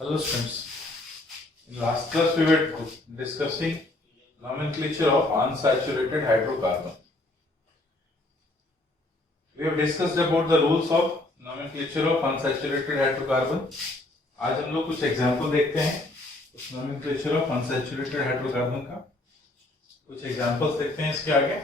Hello students, in last class we were discussing nomenclature of unsaturated hydrocarbon. We have discussed about the rules of nomenclature of unsaturated hydrocarbon. आज हम लोग कुछ example देखते हैं उस nomenclature of unsaturated hydrocarbon का. कुछ examples देखते हैं इसके आगे.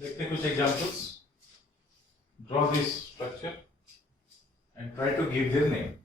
देखते हैं कुछ examples. Draw this structure and try to give their name.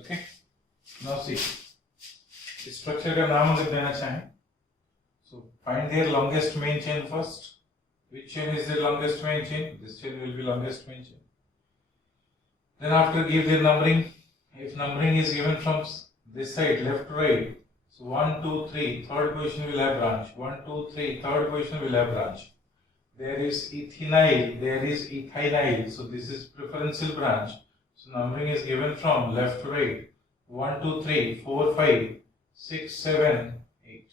Okay. Now see. इस structure का नाम लिख देना चाहें. So find their longest main chain first. Which chain is the longest main chain? This chain will be longest main chain. Then after give their numbering. If numbering is given from this side, left to right. So 1, 2, 3. Third position will have branch. 1, 2, 3. Third position will have branch. There is ethinyl. There is ethinyl. So this is preferential branch. So numbering is given from left to right. 1, 2, 3, 4, 5, 6, 7, 8.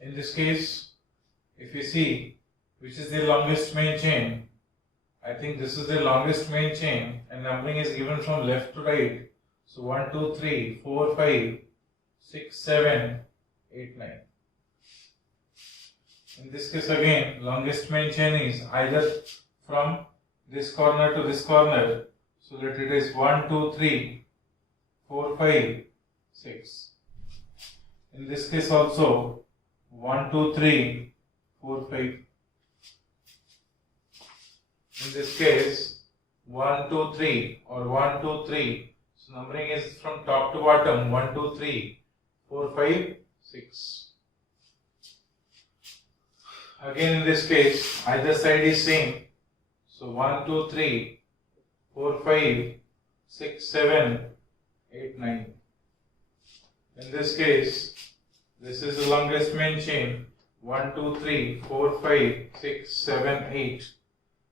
In this case, if you see which is the longest main chain, I think this is the longest main chain and numbering is given from left to right. So 1, 2, 3, 4, 5, 6, 7, 8, 9. In this case again, longest main chain is either from this corner to this corner. So that it is 1, 2, 3, 4, 5, 6. In this case also, 1, 2, 3, 4, 5. In this case, 1, 2, 3 or 1, 2, 3. So numbering is from top to bottom. 1, 2, 3, 4, 5, 6. Again in this case, either side is same. So 1, 2, 3, 4, 5, 6, 7, 8, 9. In this case, this is the longest main chain. 1, 2, 3, 4, 5, 6, 7, 8.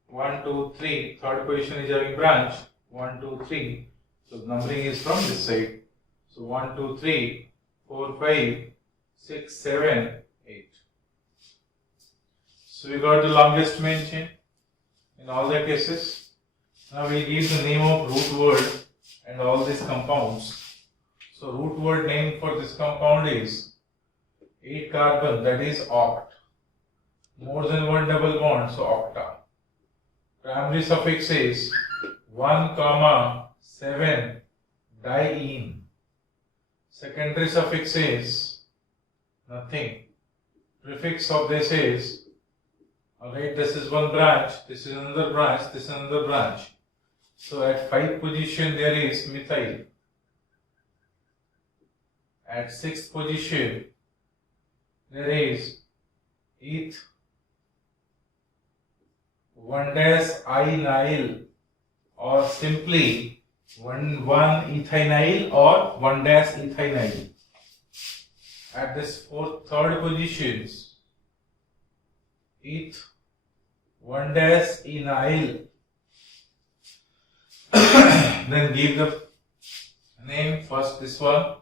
1, 2, 3. Third position is having branch. 1, 2, 3. So numbering is from this side. So 1, 2, 3, 4, 5, 6, 7, 8. So we got the longest main chain in all the cases. Now we give the name of root word and all these compounds. So root word name for this compound is 8 carbon, that is oct. More than one double bond, so octa. Primary suffix is 1, 7 diene. Secondary suffix is nothing. Prefix of this is, alright, this is one branch, this is another branch, this is another branch. So at 5th position there is methyl. At 6th position there is eth, 1-inyl, or simply 1-ethinyl or 1-ethinyl. At this third positions, eth, 1-enyl. Then give the name, first this one,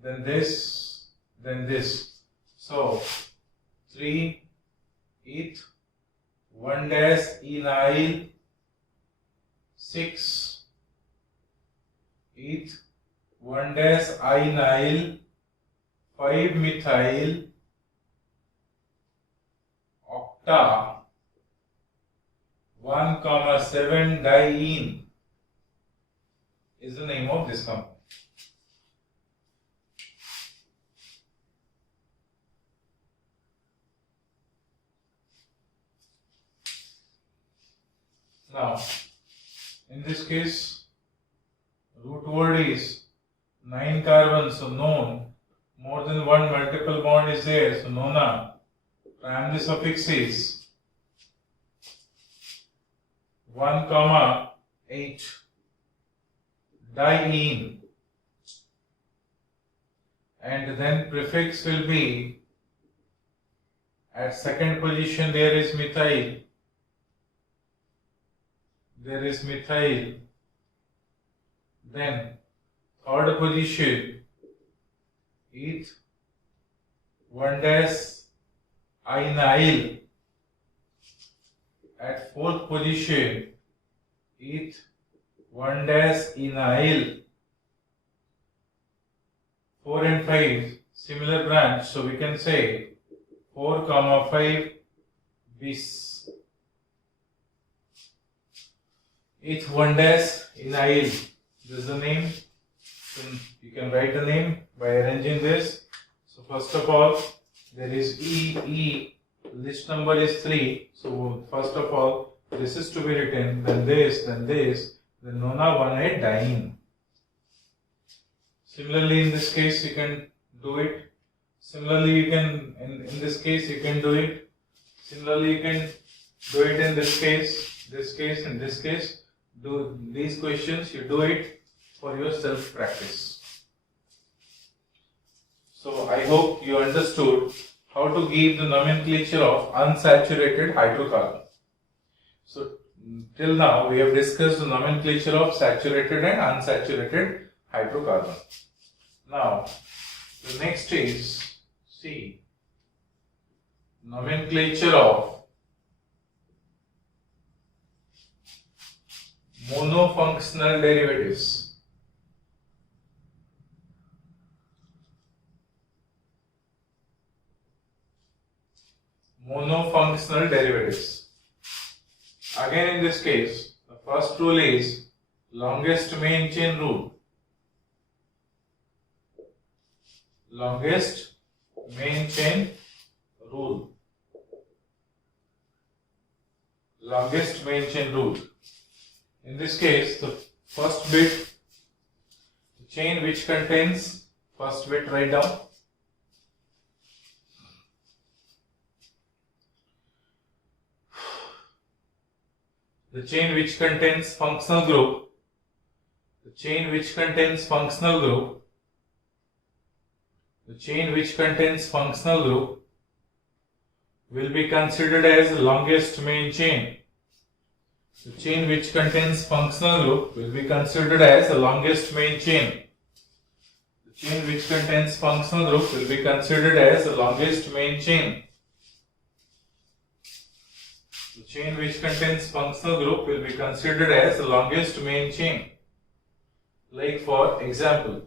then this, then this. So 3 eth, 1-enyl, 6 eth, 1-inyl, 5 methyl, octa, 1, 7 diene is the name of this compound. Now, in this case, root word is 9 carbon, so non. More than one multiple bond is there, so nona. Primary suffix is 1, 8 diene, and then prefix will be, at second position there is methyl. There is methyl. Then third position, eth, 1-inyl. At fourth position, eth, 1-enyl. 4 and 5 similar branch, so we can say 4, 5 bis. Eth, 1-enyl. This is the name. You can write the name by arranging this. So first of all, there is E. List number is 3. So first of all, this is to be written. Then this. Then nona 1-8 diene. Similarly, in this case, you can do it. Similarly, you can in this case you can do it. Similarly, you can do it in this case, and this case. Do these questions, you do it for your self practice. So I hope you understood how to give the nomenclature of unsaturated hydrocarbon. So till now we have discussed the nomenclature of saturated and unsaturated hydrocarbon. Now the next is nomenclature of monofunctional derivatives. Monofunctional derivatives. Again, in this case, the first rule is longest main chain rule. Longest main chain longest main chain rule. In this case, the first bit, the chain which contains, first bit write down. The chain which contains functional group, the chain which contains functional group, the chain which contains functional group will be considered as longest main chain. The chain which contains functional group will be considered as the longest main chain. The chain which contains functional group will be considered as the longest main chain. The chain which contains functional group will be considered as the longest main chain. Like for example,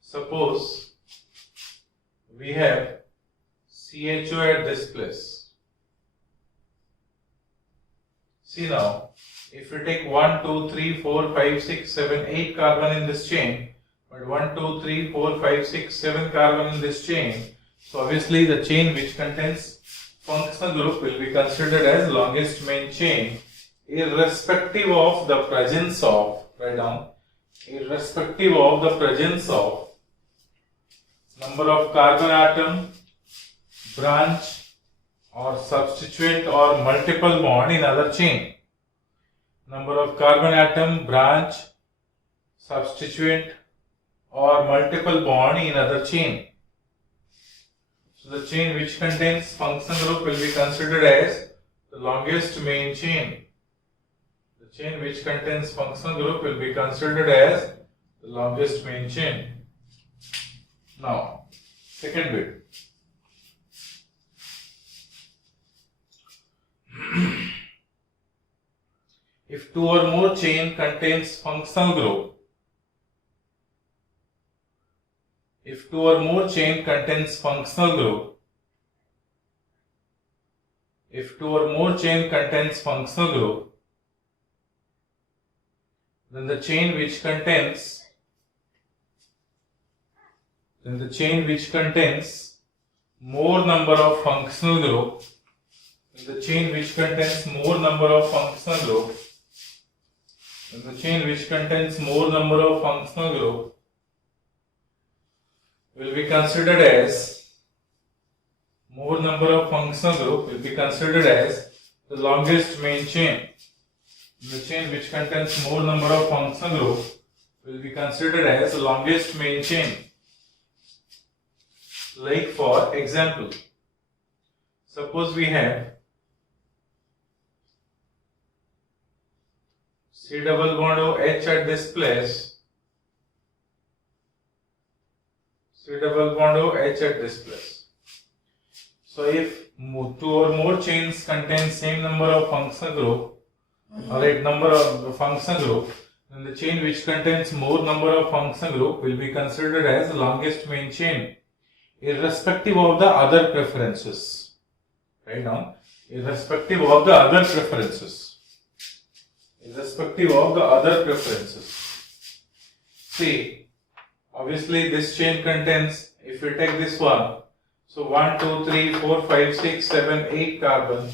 suppose we have CHO at this place. See now, if we take 1, 2, 3, 4, 5, 6, 7, 8 carbon in this chain, but 1, 2, 3, 4, 5, 6, 7 carbon in this chain, so obviously the chain which contains functional group will be considered as longest main chain, irrespective of the presence of, write down, irrespective of the presence of number of carbon atom, branch or substituent or multiple bond in other chain. Number of carbon atom, branch, substituent or multiple bond in other chain. So the chain which contains functional group will be considered as the longest main chain. The chain which contains functional group will be considered as the longest main chain. Now, second bit. If two or more chain contains functional group, if two or more chain contains functional group, if two or more chain contains functional group, then the chain which contains more number of functional group, the chain which contains more number of functional group, the chain which contains more number of functional group will be considered as more number of functional group will be considered as the longest main chain. The chain which contains more number of functional group will be considered as the longest main chain. Like for example, suppose we have C double bond OH at this place, C double bond OH at this place. So if two or more chains contain same number of functional group, alright, number of functional group, then the chain which contains more number of functional group will be considered as the longest main chain, irrespective of the other preferences. Right now, irrespective of the other preferences. Irrespective of the other preferences. See, obviously this chain contains, if we take this one, so 1, 2, 3, 4, 5, 6, 7, 8 carbon,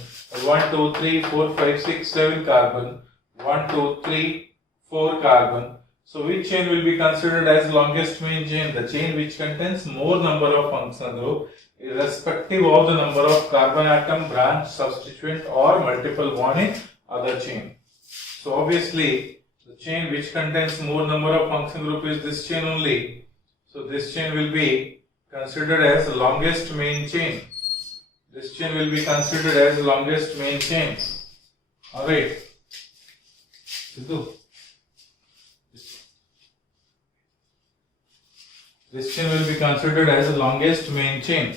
1, 2, 3, 4, 5, 6, 7 carbon, 1, 2, 3, 4 carbon. So which chain will be considered as longest main chain? The chain which contains more number of functional group, irrespective of the number of carbon atom, branch, substituent or multiple bond in other chain. So obviously the chain which contains more number of functional group is this chain only. So this chain will be considered as the longest main chain. This chain will be considered as the longest main chain. Alright. This chain will be considered as the longest main chain,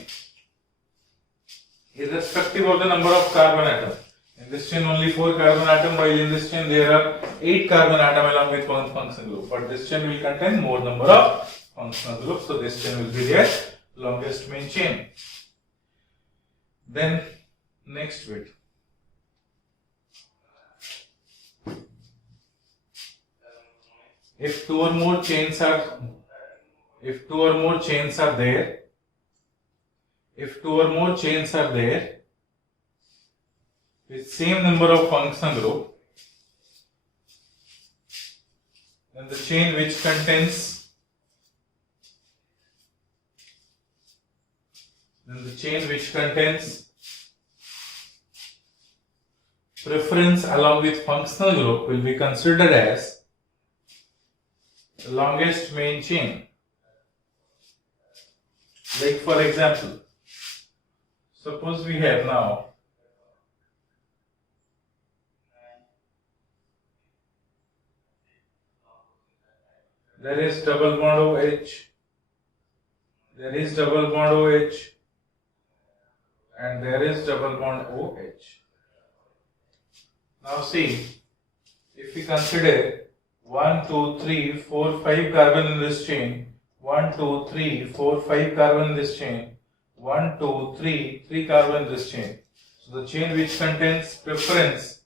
irrespective of the number of carbon atom. In this chain only 4 carbon atom, while in this chain there are 8 carbon atom along with one functional group. But this chain will contain more number of functional groups, so this chain will be their longest main chain. Then next bit. If two or more chains are there, if two or more chains are there, with same number of functional group, then the chain which contains preference along with functional group will be considered as the longest main chain. Like for example, suppose we have now there is double bond OH, there is double bond OH, and there is double bond OH. Now see, if we consider 1, 2, 3, 4, 5 carbon in this chain, 1, 2, 3, 4, 5 carbon in this chain, 1, 2, 3, 3 carbon in this chain. So the chain which contains preference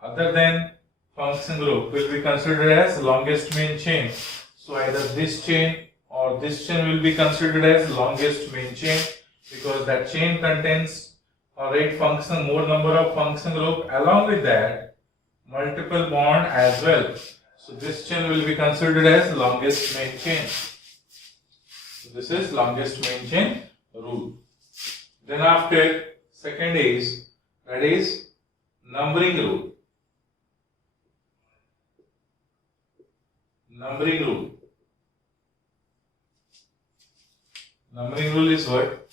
other than function group will be considered as longest main chain. So either this chain or this chain will be considered as longest main chain, because that chain contains more number of function group, along with that multiple bond as well. So this chain will be considered as longest main chain. So this is longest main chain rule. Then after, second is, that is numbering rule. Numbering rule. Numbering rule is what?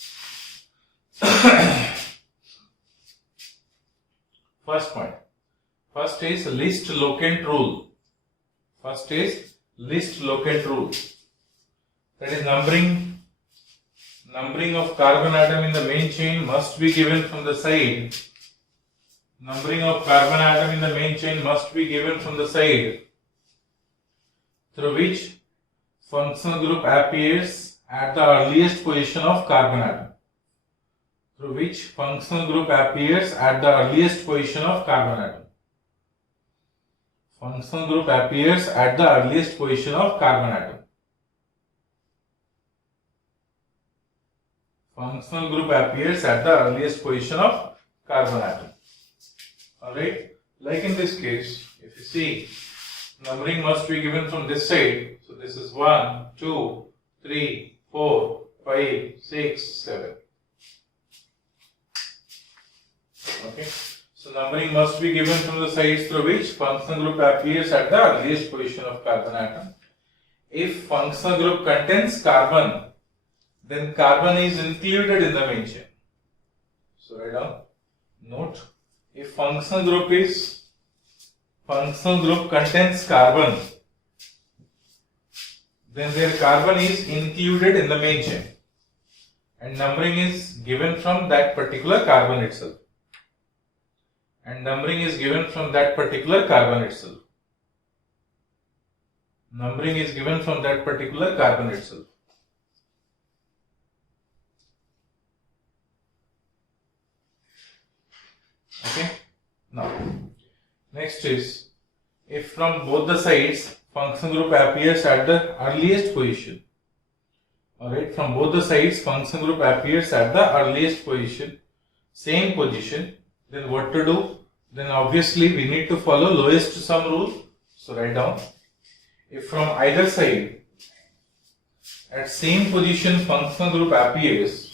First point. First is list locant rule. First is list locant rule. That is numbering of carbon atom in the main chain must be given from the side. Numbering of carbon atom in the main chain must be given from the side through which functional group appears at the earliest position of carbon atom. Through which functional group appears at the earliest position of carbon atom. Functional group appears at the earliest position of carbon atom. Functional group appears at the earliest position of carbon atom. Alright, like in this case, if you see, numbering must be given from this side. So this is 1, 2, 3, 4, 5, 6, 7. Okay. So numbering must be given from the sides through which functional group appears at the earliest position of carbon atom. If functional group contains carbon, then carbon is included in the main chain. So write down, note, if functional group contains carbon, then their carbon is included in the main chain, and numbering is given from that particular carbon itself. Numbering is given from that particular carbon itself. Okay. Now, next is, if from both the sides function group appears at the earliest position. Alright, from both the sides function group appears at the earliest position, same position, then what to do? Then obviously we need to follow lowest sum rule. So write down, if from either side at same position functional group appears,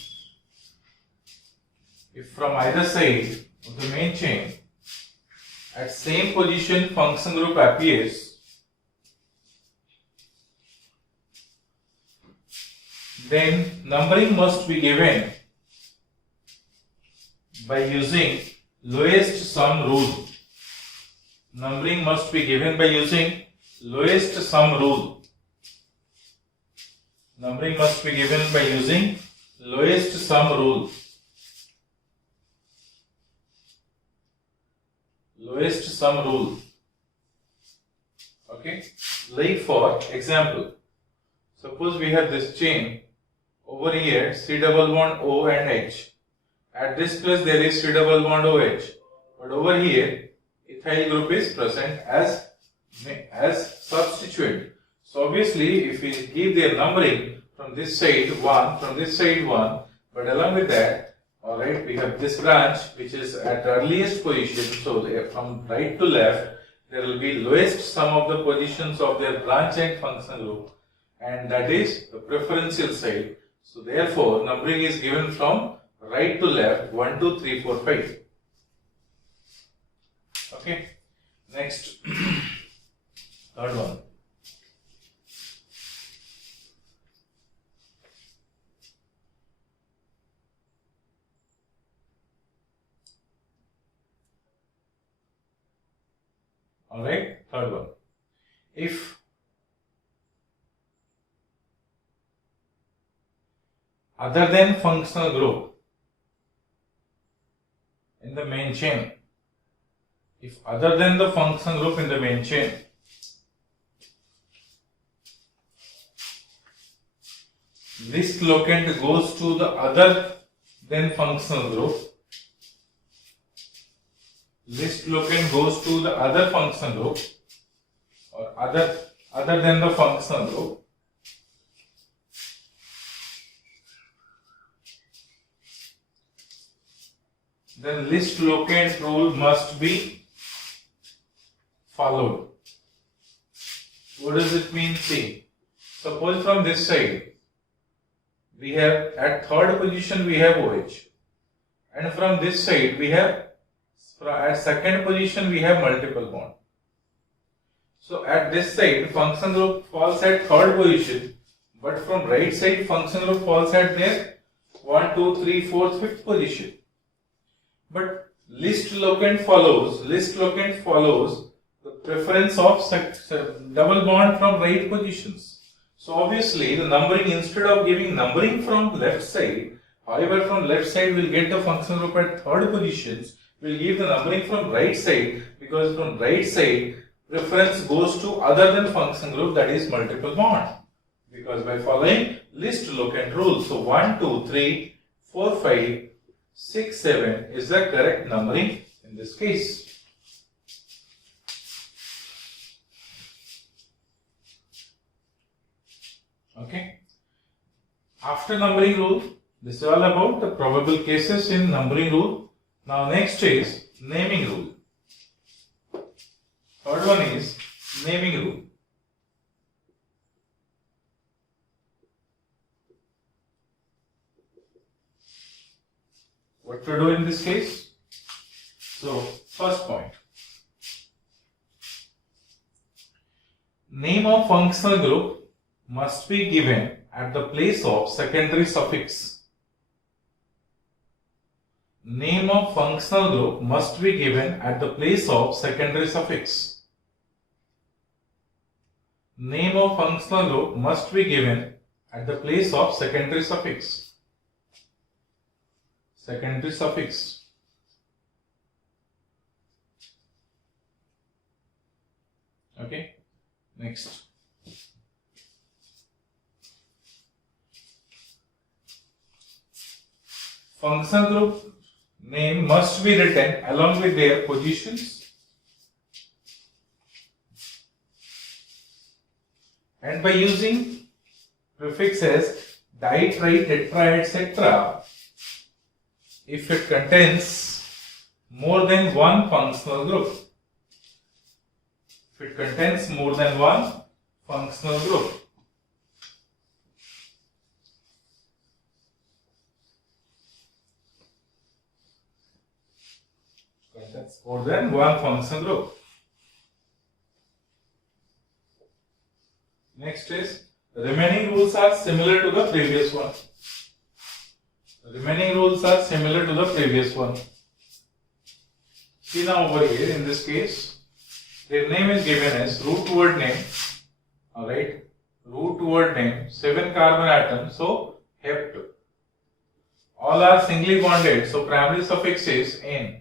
if from either side of the main chain at same position function group appears, then numbering must be given by using lowest sum rule. Numbering must be given by using lowest sum rule. Numbering must be given by using lowest sum rule. Lowest sum rule. Okay. Like for example, suppose we have this chain over here, C double bond O and H. At this place there is C double bond OH, but over here ethyl group is present as substituent. So obviously if we give their numbering from this side 1, from this side 1, but along with that Alright, we have this branch which is at earliest position, so from right to left there will be lowest sum of the positions of their branch and function group, and that is the preferential side. So therefore numbering is given from right to left, 1, 2, 3, 4, 5. Okay, next third one. Alright, third one. If other than functional group in the main chain, if other than the functional group in the main chain, list locant goes to the other than functional group, list locant goes to the other functional group or other than the functional group, then list locant rule must be followed. What does it mean? See, suppose from this side we have at third position we have OH, and from this side we have at second position we have multiple bond. So at this side function group falls at third position, but from right side function group falls at their 1, 2, 3, 4, 5th position. But list locant follows the preference of double bond from right positions. So obviously the numbering, instead of giving numbering from left side, however from left side we'll get the function group at third positions, we'll give the numbering from right side, because from right side preference goes to other than function group, that is multiple bond, because by following list locant rule. So 1, 2, 3, 4, 5, 6, 7 is the correct numbering in this case. Okay. After numbering rule, this is all about the probable cases in numbering rule. Now next is naming rule. Third one is naming rule. What to do in this case? So first point, name of functional group must be given at the place of secondary suffix. Name of functional group must be given at the place of secondary suffix. Name of functional group must be given at the place of secondary suffix. Secondary suffix. Okay, next. Function group name must be written along with their positions and by using prefixes di, tri, tetra, etc. if it contains more than one functional group. If it contains more than one functional group. Contains more than one functional group. Next is remaining rules are similar to the previous one. Remaining rules are similar to the previous one. See now over here in this case, their name is given as root word name. Alright, root word name, 7 carbon atoms, so hept. All are singly bonded, so primary suffix is N.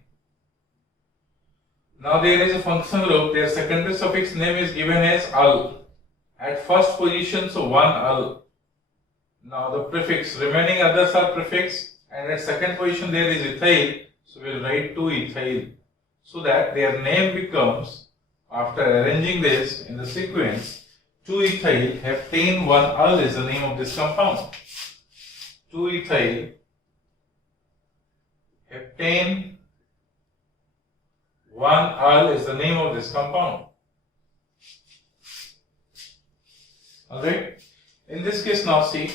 Now there is a functional group, their secondary suffix name is given as al. At first position, so 1 al. Now the prefix, remaining others are prefix, and at second position there is ethyl, so we will write 2 ethyl, so that their name becomes, after arranging this in the sequence, 2 ethyl heptane 1 al is the name of this compound. 2 ethyl heptane 1-al is the name of this compound. Alright. In this case now see,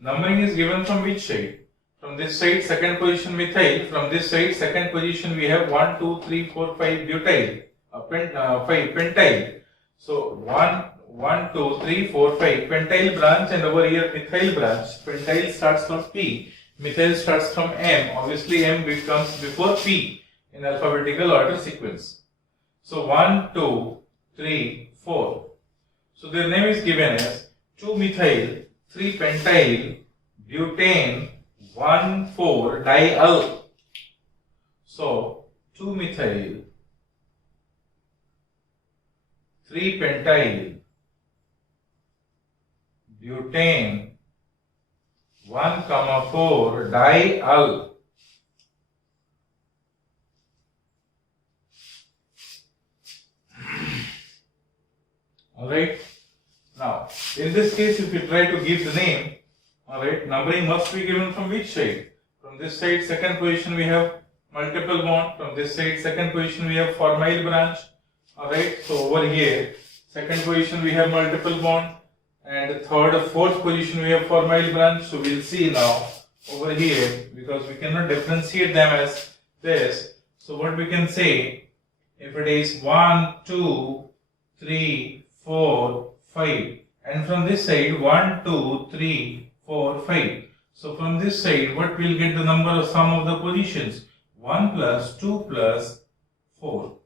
numbering is given from which side? From this side second position methyl, from this side second position we have 1, 2, 3, 4, 5 butyl, 5 pentyl. So 1, 2, 3, 4, 5 pentyl branch, and over here methyl branch. Pentyl starts from P, methyl starts from M. Obviously M comes before P in alphabetical order sequence. So 1, 2, 3, 4. So their name is given as 2-methyl 3-pentyl butane 1,4-dial. So 2-methyl 3-pentyl butane 1,4-dial. Alright. Now, in this case, if you try to give the name, alright, numbering must be given from which side? From this side, second position, we have multiple bond. From this side, second position, we have formyl branch. Alright, so over here, second position, we have multiple bond. And third or fourth position, we have formyl branch. So we'll see now over here, because we cannot differentiate them as this. So what we can say, if it is 1, 2, 3, 4, 5, and from this side 1, 2, 3, 4, 5. So from this side, what will get the number of sum of the positions? 1 plus 2 plus 4.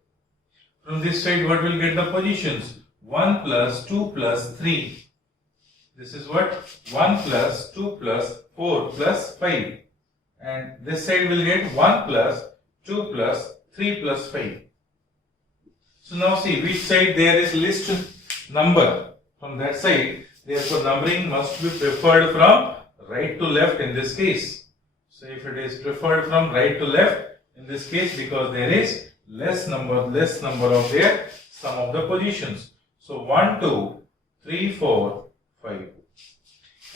From this side, what will get the positions? 1 plus 2 plus 3. This is what? 1 plus 2 plus 4 plus 5. And this side will get 1 plus 2 plus 3 plus 5. So now see which side there is least number. From that side, therefore numbering must be preferred from right to left in this case. So if it is preferred from right to left in this case, because there is less number of their sum of the positions. So 1, 2, 3, 4, 5.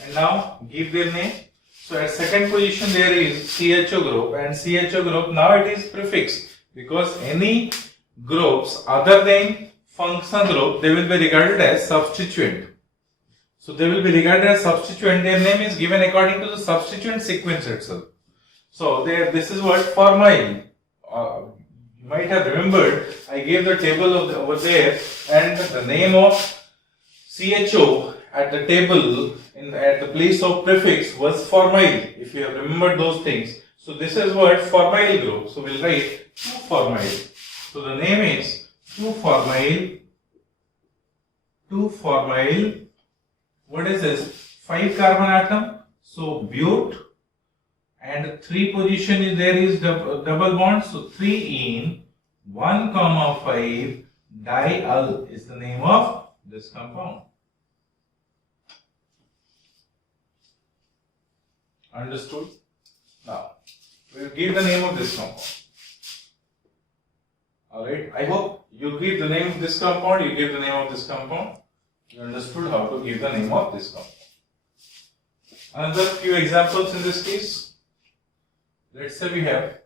And now give their name. So at second position there is CHO group, and CHO group now it is prefix, because any groups other than function group, they will be regarded as substituent. So they will be regarded as substituent. Their name is given according to the substituent sequence itself. So this is what formyl. You might have remembered I gave the table over there, and the name of CHO at the table at the place of prefix was formyl. If you have remembered those things. So this is what formyl group. So we'll write 2-formyl. So the name is 2-formyl. What is this? 5 carbon atom. So but, and 3 position is there is double bond. So 3 in 1,5 dial is the name of this compound. Understood? Now we will give the name of this compound. Alright, I hope you give the name of this compound, you give the name of this compound. You understood how to give the name of this compound. Another few examples in this case. Let's say we have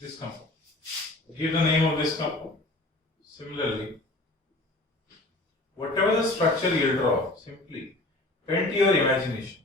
this compound. Give the name of this compound. Similarly, whatever the structure you draw, simply paint your imagination.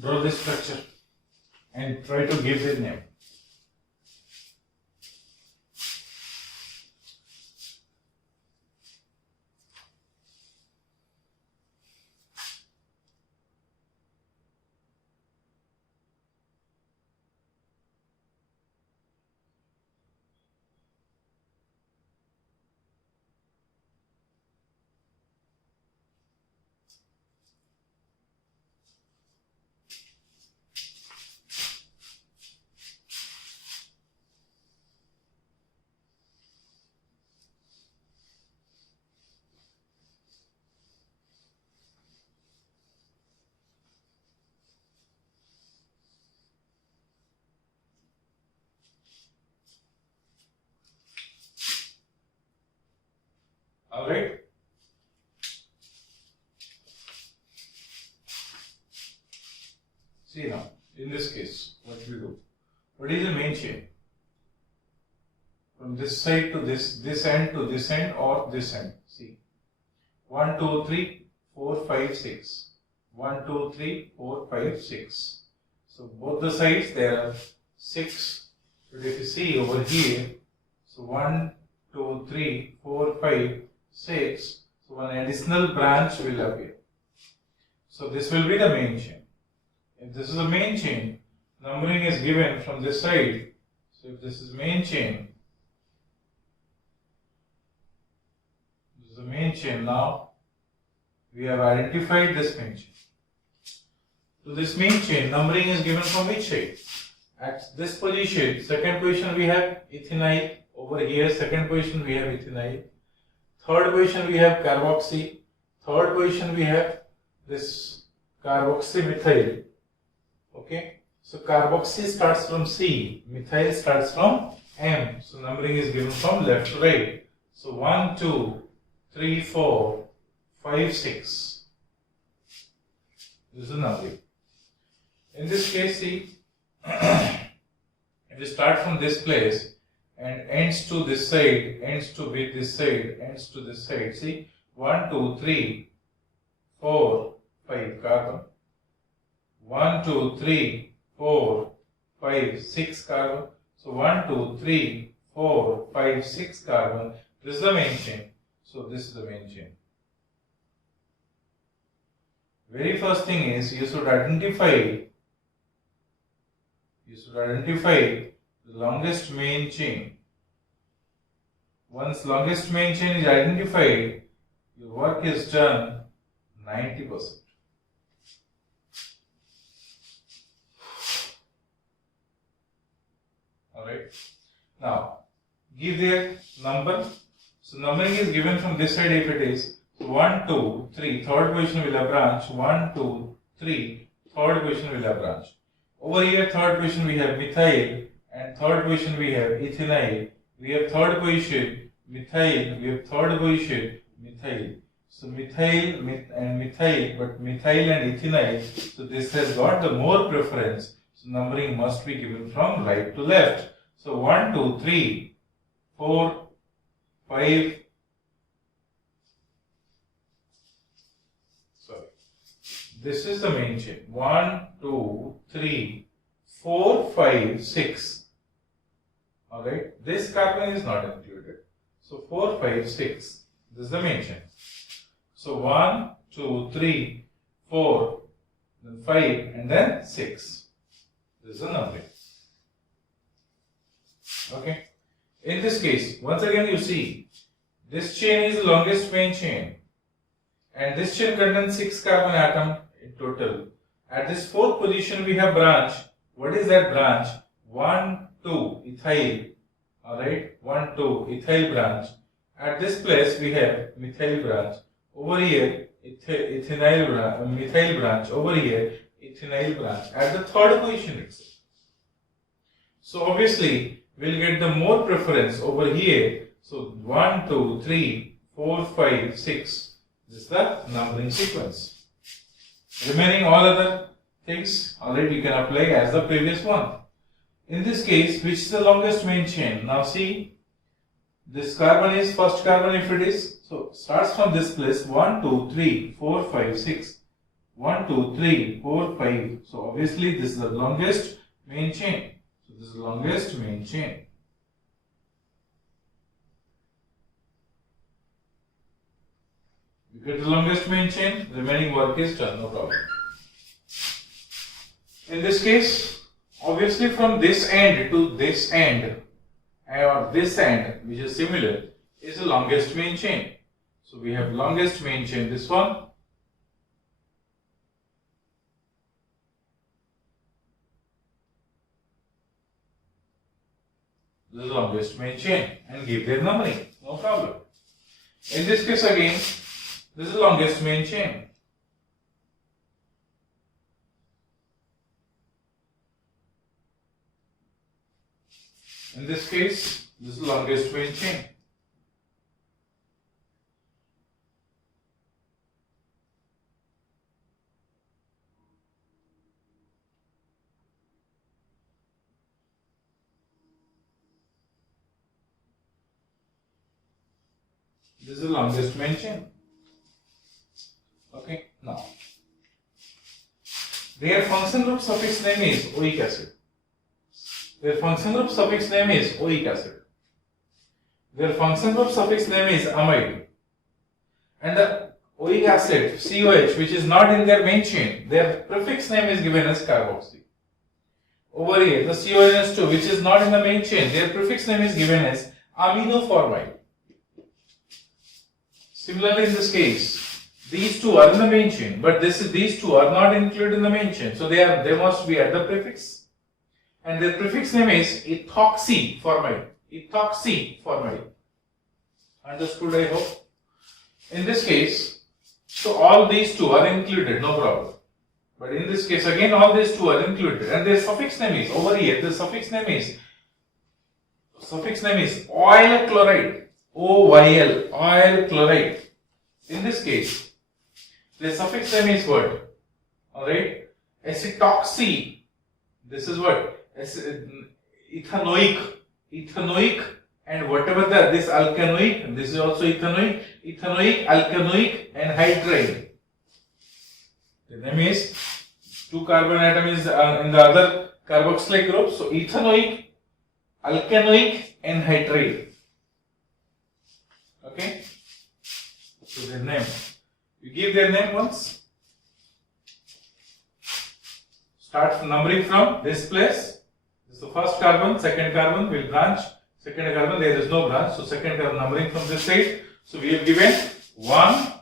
Draw this structure and try to give it name. Alright. See now, in this case, what we do? What is the main chain? From this side to this end to this end or this end. See. 1, 2, 3, 4, 5, 6. 1, 2, 3, 4, 5, 6. So both the sides there are 6. But if you see over here, so 1, 2, 3, 4, 5, 6. So one additional branch will appear. So this will be the main chain. If this is a main chain, numbering is given from this side. So if this is main chain, this is the main chain. Now we have identified this main chain. So this main chain, numbering is given from which side? At this position, second position we have ethynyl. Over here, second position we have ethynyl. Third position we have carboxy. Third position we have this carboxymethyl. Okay. So carboxy starts from C. Methyl starts from M. So numbering is given from left to right. So 1, 2, 3, 4, 5, 6. This is the numbering. In this case, see, if you start from this place and ends to this side, ends to with this side, ends to this side. See, 1, 2, 3, 4, 5 carbon. 1, 2, 3, 4, 5, 6 carbon. So 1, 2, 3, 4, 5, 6 carbon. This is the main chain. So this is the main chain. Very first thing is you should identify the longest main chain. Once longest main chain is identified, your work is done 90%. Alright. Now, give their number. So, numbering is given from this side if it is. So 1, 2, 3, third position will have branch. 1, 2, 3, third position will have branch. Over here, third position we have methyl, and third position we have ethynyl. We have third position methyl, we have third position methyl. So methyl and methyl, but methyl and ethynyl. So this has got the more preference. So numbering must be given from right to left. So 1, 2, 3, 4, 5. This is the main chain. 1, 2, 3, 4, 5, 6. Alright. This carbon is not included. So 4, 5, 6. This is the main chain. So 1, 2, 3, 4, then 5, and then 6. This is the numbering. Okay. In this case, once again you see, this chain is the longest main chain. And this chain contains 6 carbon atoms in total. At this fourth position we have branch. What is that branch? 1, 2 ethyl. Alright, 1, 2 ethyl branch. At this place we have methyl branch. Over here methyl branch. Over here ethynyl branch. At the third position itself. So obviously we'll get the more preference over here. So 1, 2, 3, 4, 5, 6. This is the numbering sequence. Remaining all other things, alright, you can apply as the previous one. In this case, which is the longest main chain? Now see, this carbon is first carbon if it is. So starts from this place 1, 2, 3, 4, 5, 6. 1, 2, 3, 4, 5. So obviously this is the longest main chain. So this is the longest main chain. You get the longest main chain, remaining work is done, no problem. In this case, obviously from this end to this end, or this end, which is similar, is the longest main chain. So we have longest main chain, this one. This is the longest main chain and give their numbering, no problem. In this case again, this is the longest main chain. In this case, this is the longest main chain. This is the longest main chain. Okay, now their function group suffix name is oic acid. Their function group suffix name is oic acid. Their function group suffix name is amide. And the oic acid, COH, which is not in their main chain, their prefix name is given as carboxy. Over here, the CONS2, which is not in the main chain, their prefix name is given as aminoformide. Similarly, in this case, these two are in the main chain, but these two are not included in the main chain, so they must be at the prefix. And their prefix name is ethoxyformide. Ethoxyformide. Understood, I hope? In this case, so all these two are included, no problem. But in this case, again, all these two are included, and their suffix name is over here. The suffix name is oil chloride. OYL, oil chloride. In this case, the suffix name is what? Alright? Acetoxy. This is what? Ethanoic. Ethanoic, and whatever this alkanoic, this is also ethanoic. Ethanoic, alkanoic, and hydride. The name is 2 carbon atom is in the other carboxylic group. So ethanoic, alkanoic, and hydride. Okay, so their name, you give their name once. Start numbering from this place. This is the first carbon, second carbon will branch. Second carbon, there is no branch, so second carbon numbering from this side. So we have given 1,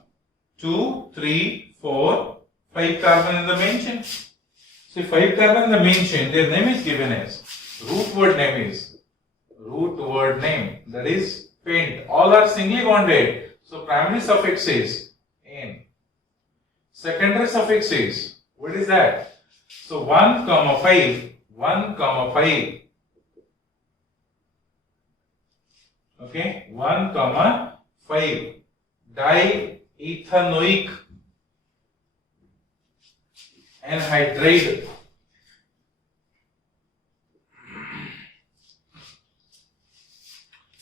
2, 3, 4, 5 carbon in the main chain. So 5 carbon in the main chain, their name is given as root word name, that is pent. All are singly bonded. So primary suffix is N. Secondary suffix is, what is that? So 1, 5. Okay, 1, 5. Diethanoic anhydride.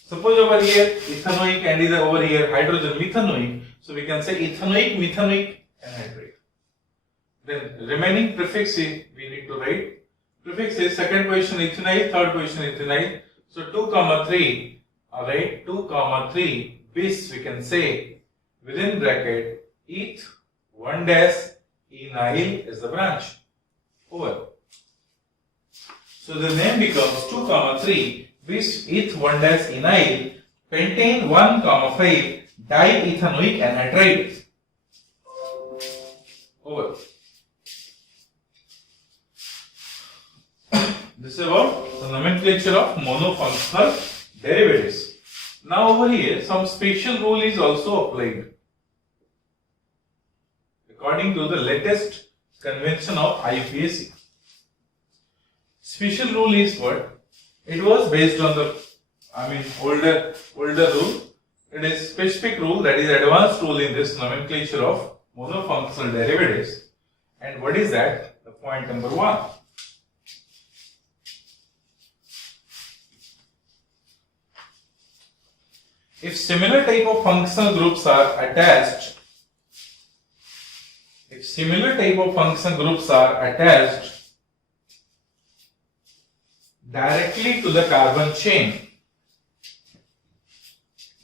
Suppose over here ethanoic and is over here hydrogen methanoic, so we can say ethanoic, methanoic, anhydride. Then remaining prefixes we need to write. Prefixes second position ethanide, third position ethanide. So 2, 3, alright, 2, 3, bis we can say within bracket eth 1 dash enyl is the branch. Over. So the name becomes 2, 3. Bis eth 1 dash enyl pentane 1, 5 diethanoic anhydride. Over. This is about the nomenclature of monofunctional derivatives. Now over here some special rule is also applied according to the latest convention of IUPAC. Special rule is what? It was based on the older rule. It is specific rule, that is advanced rule in this nomenclature of monofunctional derivatives. And what is that? The point number 1. If similar type of functional groups are attached if similar type of functional groups are attached directly to the carbon chain,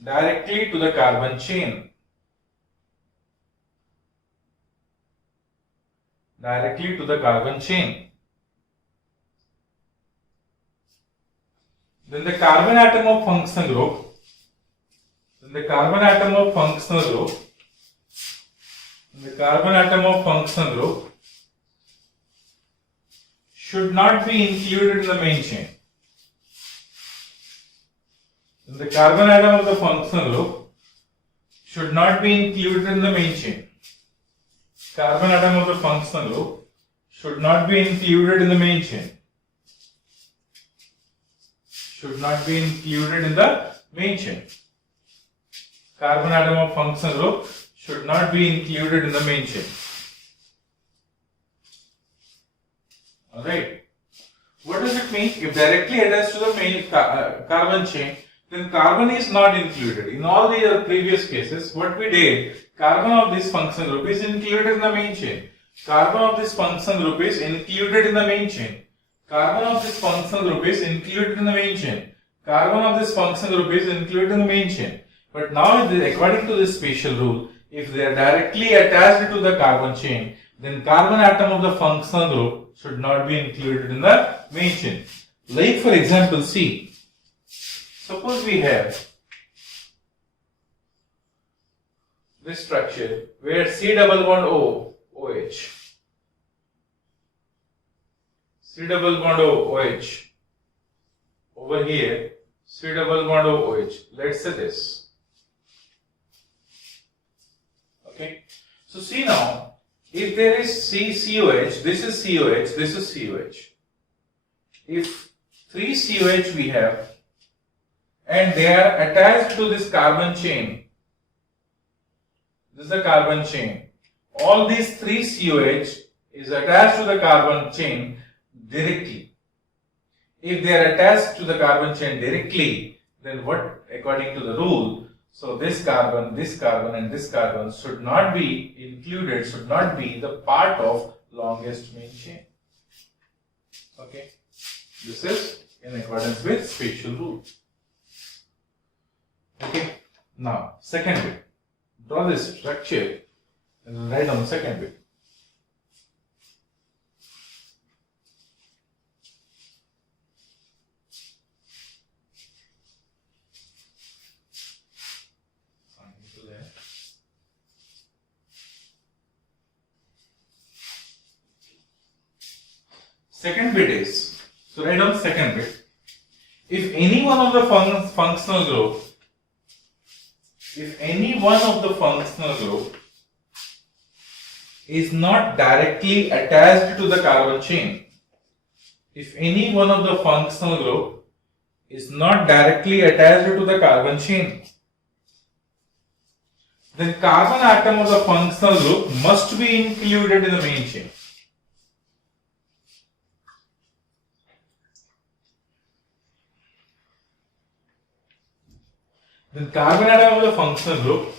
directly to the carbon chain, directly to the carbon chain, then the carbon atom of functional group, the carbon atom of functional group should not be included in the main chain. The carbon atom of the functional group should not be included in the main chain. Carbon atom of the functional group should not be included in the main chain. Should not be included in the main chain. Carbon atom of functional group should not be included in the main chain. Alright. What does it mean? If directly attached to the main carbon chain, then carbon is not included. In all the previous cases, what we did, carbon of this functional group is included in the main chain. Carbon of this functional group is included in the main chain. Carbon of this functional group is included in the main chain. Carbon of this functional group is included in the main chain. But now, according to this special rule, if they are directly attached to the carbon chain, then carbon atom of the functional group should not be included in the main chain. Like for example, see, suppose we have this structure where C double bond O, OH, C double bond O, OH, over here, C double bond O, OH, let's say this. Okay. So see now, if there is COH, this is COH, this is COH. If 3 COH we have and they are attached to this carbon chain, this is the carbon chain. All these 3 COH is attached to the carbon chain directly. If they are attached to the carbon chain directly, then what, according to the rule, so this carbon and this carbon should not be included, should not be the part of longest main chain. Okay. This is in accordance with special rule. Okay. Now, second bit. Draw this structure and write on the second bit. Second bit is, so write down second bit. If any one of the functional group, is not directly attached to the carbon chain, if any one of the functional group is not directly attached to the carbon chain, then carbon atom of the functional group must be included in the main chain. Then carbon atom of the functional group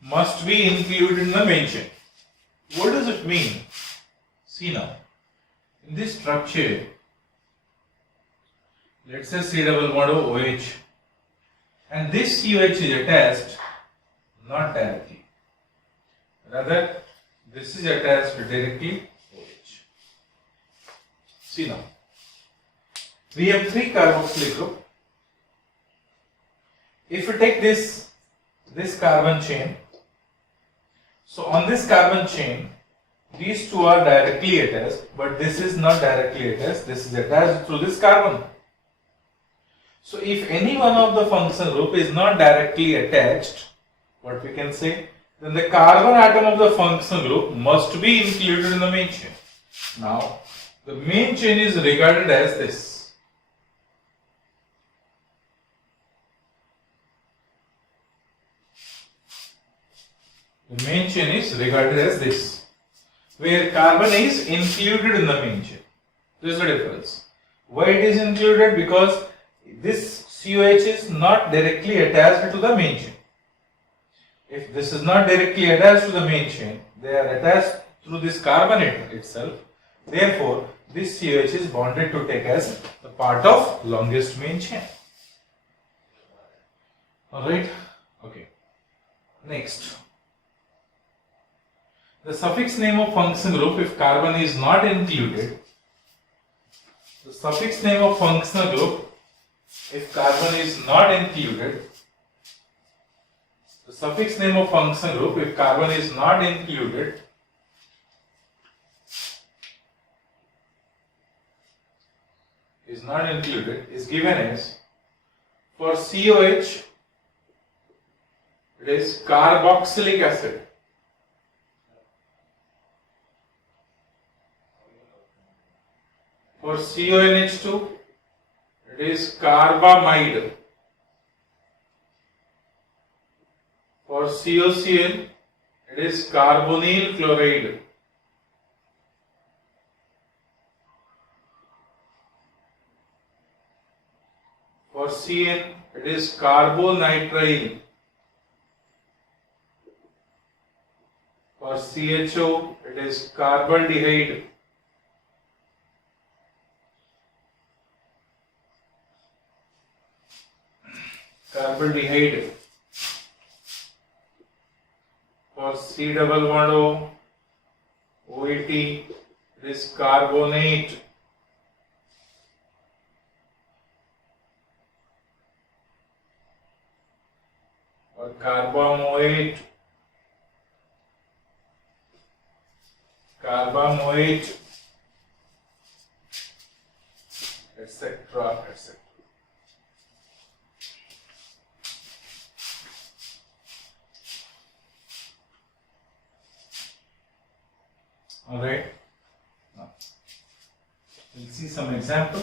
must be included in the main chain. What does it mean? See now, in this structure, let's say C double bond OH, and this COH is attached not directly, rather this is attached directly OH. See now, we have 3 carboxylic group. If you take this carbon chain, so on this carbon chain, these two are directly attached, but this is not directly attached, this is attached to this carbon. So if any one of the functional group is not directly attached, what we can say, then the carbon atom of the functional group must be included in the main chain. Now, the main chain is regarded as this. The main chain is regarded as this, where carbon is included in the main chain. This is the difference. Why it is included? Because this COH is not directly attached to the main chain. If this is not directly attached to the main chain, they are attached through this carbonate itself. Therefore, this COH is bonded to take as the part of longest main chain. Alright, okay. Next, the suffix name of functional group if carbon is not included. The suffix name of functional group if carbon is not included. The suffix name of functional group if carbon is not included is given as, for COH it is carboxylic acid. For CONH2 it is carbamide. For COCl it is carbonyl chloride. For CN it is carbonitrile. For CHO it is carbonaldehyde. For C double bond O, OET it is carbonate. For carbamoate, etc. etc. Alright, now we'll see some example.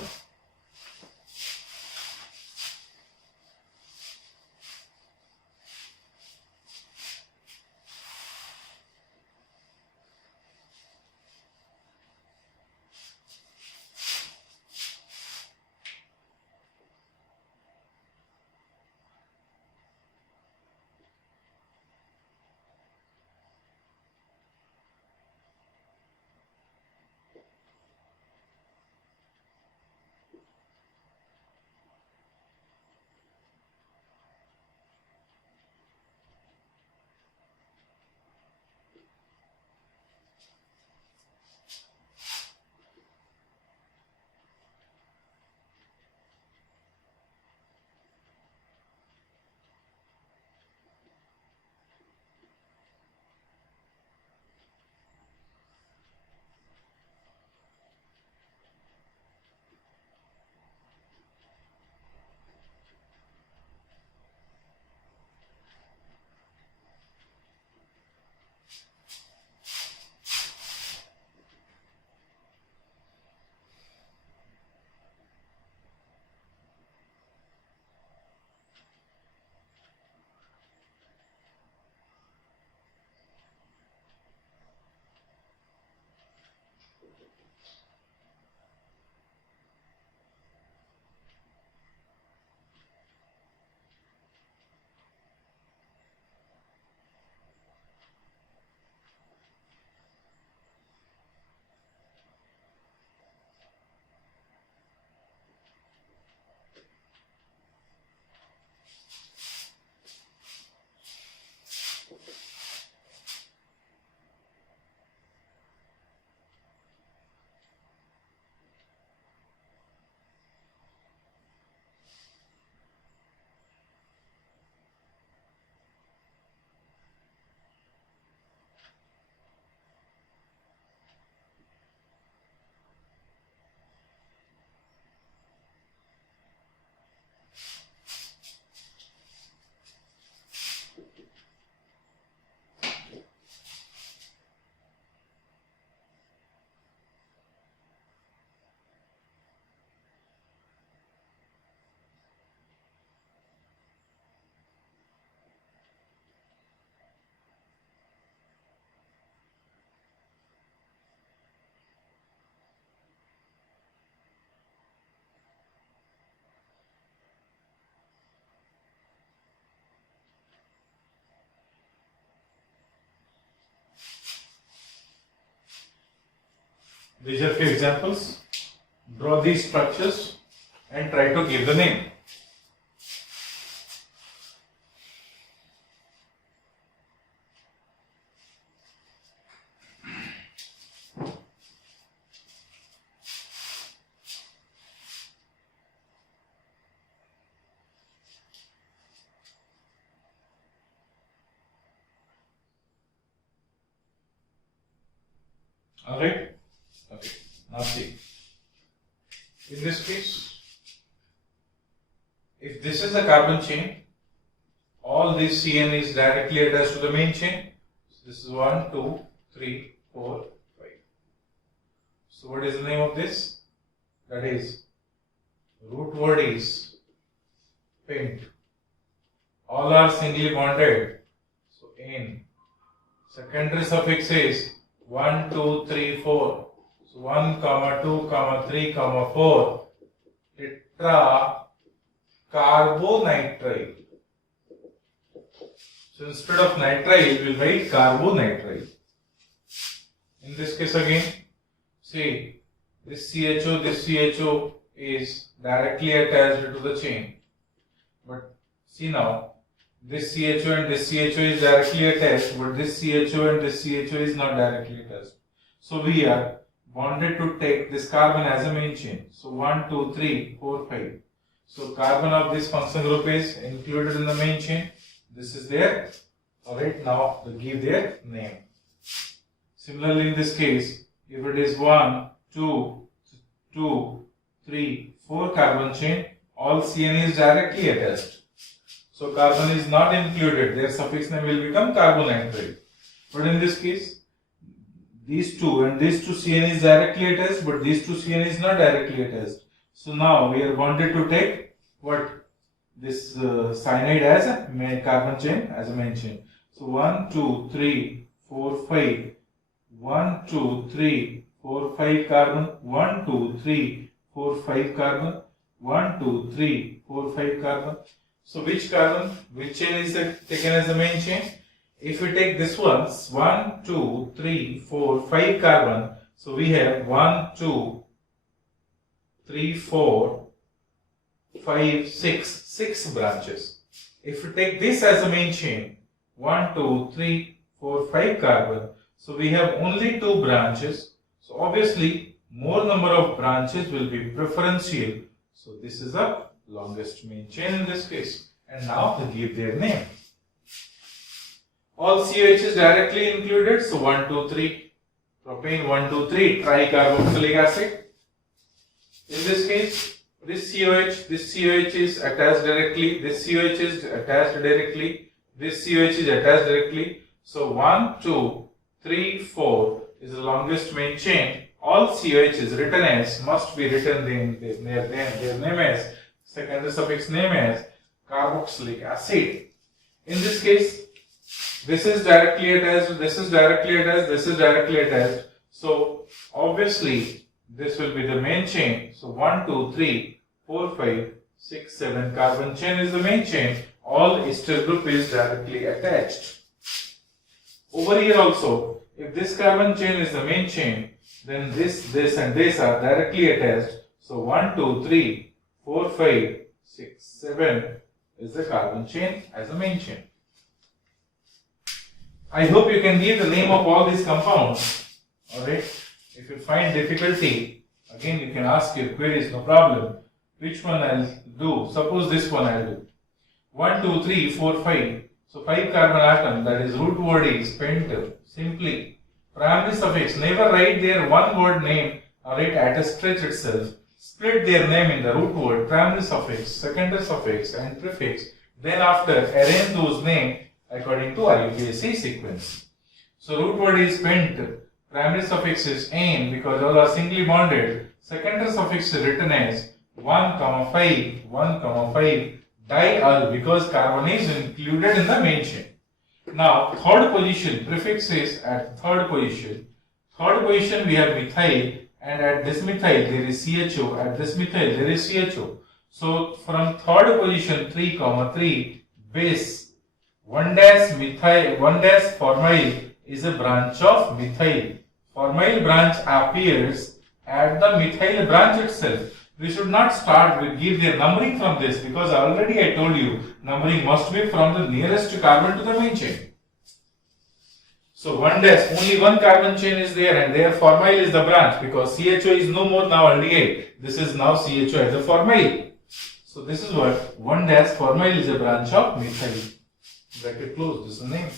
These are few examples. Draw these structures and try to give the name. Alright? Okay. Now see. In this case, if this is a carbon chain, all this CN is directly attached to the main chain. So this is 1, 2, 3, 4, 5. So what is the name of this? That is, root word is pent. All are singly bonded. So N. Secondary suffix is 1, 2, 3, 4. So 1, 2, 3, 4. Tetra carbonitrile. So instead of nitrile, we will write carbonitrile. In this case again, see, this CHO is directly attached to the chain. But see now, this CHO and this CHO is directly attached, but this CHO and this CHO is not directly attached. So we are bonded to take this carbon as a main chain. So 1, 2, 3, 4, 5. So carbon of this function group is included in the main chain. This is there. Alright, now we give their name. Similarly in this case, if it is 1, 2, 3, 4 carbon chain, all CN is directly attached. So carbon is not included, their suffix name will become carbonitrile. But in this case, these two and these two CN is directly attached, but these two CN is not directly attached. So now we are wanted to take what? This cyanide as a main carbon chain, as a main chain. So 1, 2, 3, 4, 5. 1, 2, 3, 4, 5 carbon. 1, 2, 3, 4, 5 carbon. 1, 2, 3, 4, 5 carbon. So which carbon, which chain is taken as the main chain? If we take this one, 1, 2, 3, 4, 5 carbon. So we have 1, 2, 3, 4, 5, 6 branches. If we take this as the main chain, 1, 2, 3, 4, 5 carbon. So we have only 2 branches. So obviously more number of branches will be preferential. So this is the longest main chain in this case. And now to give their name. All COH is directly included. So 1, 2, 3. Propane 1, 2, 3 tricarboxylic acid. In this case, this COH is attached directly, this COH is attached directly, this COH is attached directly. So 1, 2, 3, 4 is the longest main chain. All COH is written as, must be written in their name as, secondary suffix name as carboxylic acid. In this case, this is directly attached, this is directly attached, this is directly attached. So obviously this will be the main chain. So 1, 2, 3, 4, 5, 6, 7 carbon chain is the main chain. All ester group is directly attached. Over here also, if this carbon chain is the main chain, then this and this are directly attached. So 1, 2, 3, 4, 5, 6, 7 is the carbon chain as a main chain. I hope you can give the name of all these compounds. Alright. If you find difficulty, again you can ask your queries, no problem. Which one I'll do? Suppose this one I'll do. 1, 2, 3, 4, 5. So 5 carbon atom, that is root word is pent. Simply. Primary suffix, never write their one word name or write at a stretch itself. Split their name in the root word, primary suffix, secondary suffix and prefix. Then after arrange those names according to IUPAC sequence. So root word is pent. Primary suffix is N because all are singly bonded. Secondary suffix is written as 1, 5, 1, 5 diol because carbon is included in the main chain. Now third position, prefix is at third position. Third position we have methyl and at this methyl there is CHO. At this methyl there is CHO. So from third position 3, 3 base 1 dash methyl 1 dash formyl is a branch of methyl. formyl branch appears at the methyl branch itself. We should not start with give their numbering from this, because already I told you numbering must be from the nearest carbon to the main chain. So 1 dash, only one carbon chain is there, and there formyl is the branch, because CHO is no more now aldehyde. This is now CHO as a formyl. So this is what 1 dash formyl is a branch of methyl. Bracket close, this is the name.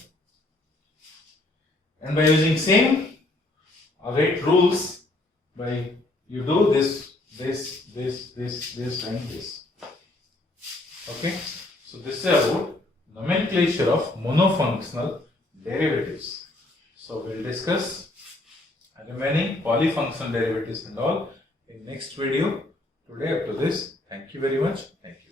And by using same rate rules, by you do this and this. Okay, so this is about nomenclature of monofunctional derivatives. So we'll discuss remaining polyfunctional derivatives and all in next video. Today up to this. Thank you very much. Thank you.